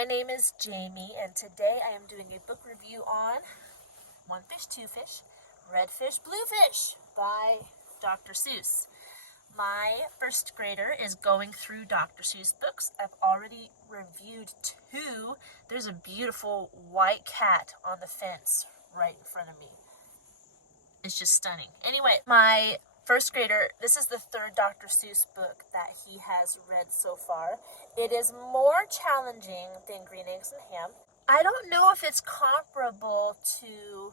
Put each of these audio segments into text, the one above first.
My name is Jamie, and today I am doing a book review on One Fish, Two Fish, Red Fish, Blue Fish by Dr. Seuss. My first grader is going through Dr. Seuss books. I've already reviewed 2. There's a beautiful white cat on the fence right in front of me. It's just stunning. Anyway, my first grader, this is the 3rd Dr. Seuss book that he has read so far. It is more challenging than Green Eggs and Ham. I don't know if it's comparable to,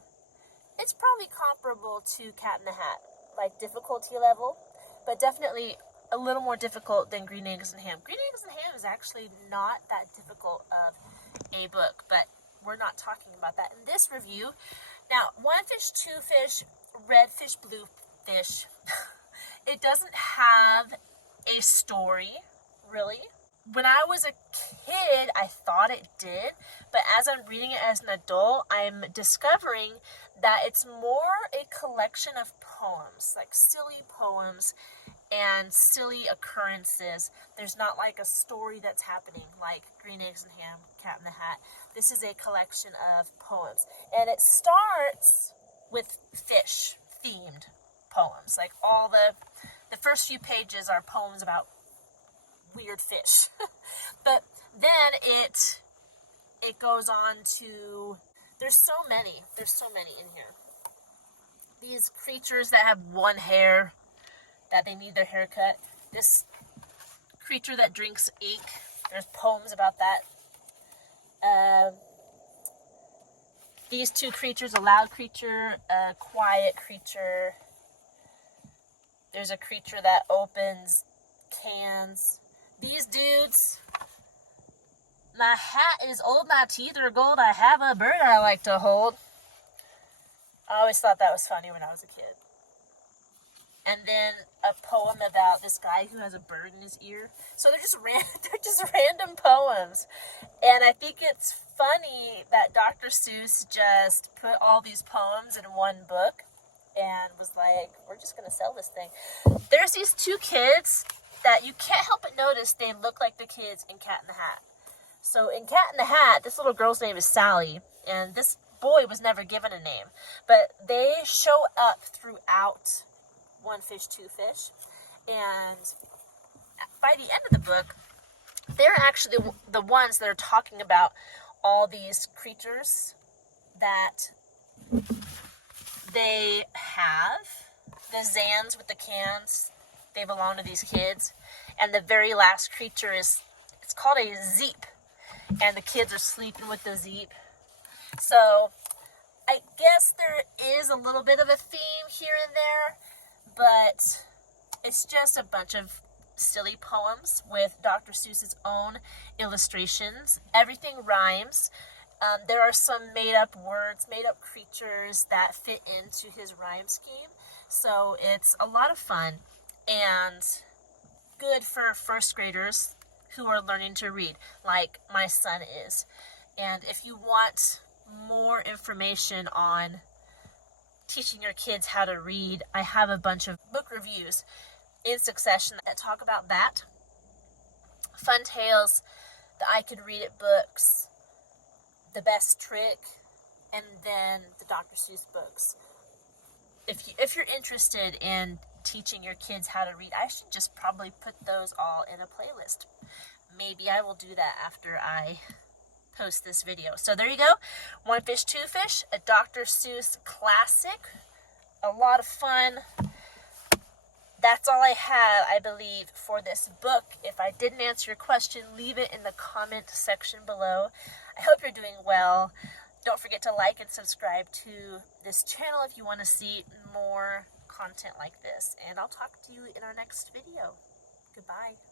it's probably comparable to Cat in the Hat, like difficulty level, but definitely a little more difficult than Green Eggs and Ham. Green Eggs and Ham is actually not that difficult of a book, but we're not talking about that in this review. Now, One Fish, Two Fish, Red Fish, Blue Fish, it doesn't have a story, really. When I was a kid, I thought it did, but as I'm reading it as an adult, I'm discovering that it's more a collection of poems, like silly poems and silly occurrences. There's not like a story that's happening like Green Eggs and Ham, Cat in the Hat. This is a collection of poems, and it starts with fish themed poems. Like all the first few pages are poems about weird fish. But then it goes on to, there's so many in here. These creatures that have one hair, that they need their hair cut. This creature that drinks ink, there's poems about that. These 2 creatures, a loud creature, a quiet creature. There's a creature that opens cans. These dudes, my hat is old, my teeth are gold, I have a bird I like to hold. I always thought that was funny when I was a kid. And then a poem about this guy who has a bird in his ear. So they're just random poems. And I think it's funny that Dr. Seuss just put all these poems in one book and was like, we're just going to sell this thing. There's these 2 kids that you can't help but notice they look like the kids in Cat in the Hat. So in Cat in the Hat, this little girl's name is Sally, and this boy was never given a name. But they show up throughout One Fish, Two Fish, and by the end of the book, they're actually the ones that are talking about all these creatures that they have. The Zans with the cans, they belong to these kids, and the very last creature it's called a Zeep, and the kids are sleeping with the Zeep. So I guess there is a little bit of a theme here and there, but it's just a bunch of silly poems with Dr. Seuss's own illustrations. Everything rhymes. There are some made-up words, made-up creatures that fit into his rhyme scheme. So it's a lot of fun and good for first graders who are learning to read, like my son is. And if you want more information on teaching your kids how to read, I have a bunch of book reviews in succession that talk about that. Fun Tales, the I Could Read It books, The Best Trick, and then the Dr. Seuss books. If you're interested in teaching your kids how to read, I should just probably put those all in a playlist. Maybe I will do that after I post this video. So there you go. One Fish, Two Fish, a Dr. Seuss classic. A lot of fun. That's all I have, I believe, for this book. If I didn't answer your question, leave it in the comment section below. I hope you're doing well. Don't forget to like and subscribe to this channel if you want to see more content like this. And I'll talk to you in our next video. Goodbye.